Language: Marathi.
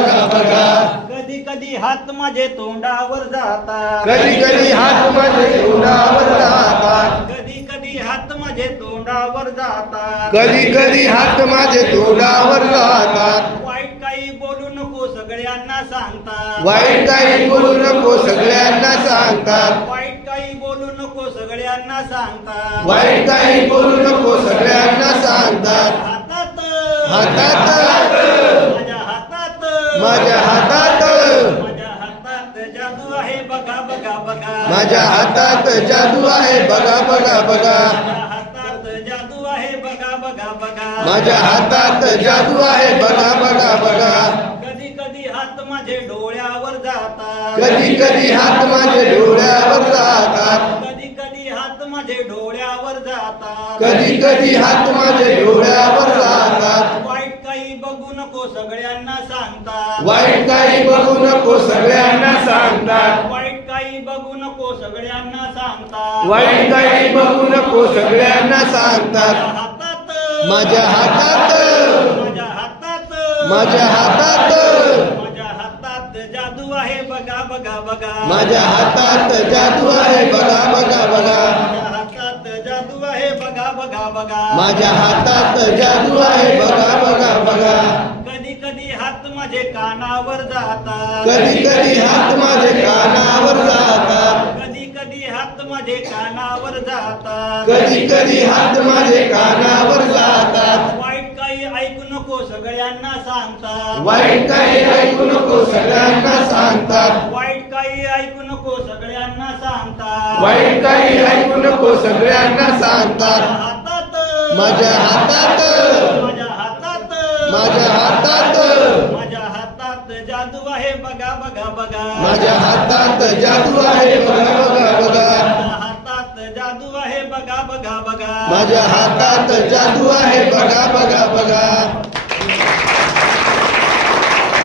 बघा बघा. कधी कधी हात माझे तोंडावर जातात. कधी कधी हात माझे तोंडावर जातात. कधी कधी हात माझे तोंडावर जातात. कधी कधी हात माझे तोंडावर जातात. वाईट काही बोलू नको सगळ्यांना सांगतात. वाईट काही बोलू नको सगळ्यांना सांगतात. वाईट काही बोलू नको सगळ्यांना सांगतात. वाईट काही बोलू नको सगळ्यांना सांगतात. हातात हातात माझ्या हातात माझ्या हातात माझ्या हातात जादू आहे बघा बघा बघा. माझ्या हातात जादू आहे बघा बघा बघा. माझ्या हातात जादू आहे बघा बघा बघा. माझ्या हातात जादू आहे बघा बघा बघा. कधी कधी हात माझे डोळ्यावर जातात. कधी कधी हात माझे डोळ्यावर जातात. कधी कधी हात माझे डोळ्यावर जातात. कधी कधी हात माझे डोळ्यावर जातात. वाईट काही बघू नको सगळ्यांना सांगतात. वाईट काही बघू नको सगळ्यांना सांगतात. वाईट काही बघू नको सगळ्यांना सांगतात. वाईट काही बघू नको सगळ्यांना सांगतात. माझ्या हातात माझ्या हातात माझ्या हातात माझ्या हातात माझ्या हातात जादू आहे बघा बघा बघा. माझ्या हातात जादू आहे बघा बघा बघा. माझ्या हातात जादू आहे बघा बघा बघा. माझ्या हातात जादू आहे बघा बघा बघा. कधी कधी हात माझे कानावर जातात. कधी कधी हात माझे कानावर जातात. कधी कधी हात माझे कानावर जातात. कधी कधी हात माझे कानावर जातात. वाईट काही ऐकू नको सगळ्यांना सांगतात. वाईट काही ऐकू नको सगळ्यांना सांगतात. वाईट काही ऐकू नको सगळ्यांना सांगतात. वाईट काही ऐकू नको सगळ्यांना सांगतात. हातात माझ्या हातात माझ्या हातात माझ्या हातात माझ्या हातात जादू आहे बघा बघा बघा. माझ्या हातात जादू आहे बघा बघा बघा. माझ्या हातात जादू आहे बघा बघा बघा. माझ्या हातात जादू आहे बघा बघा बघा.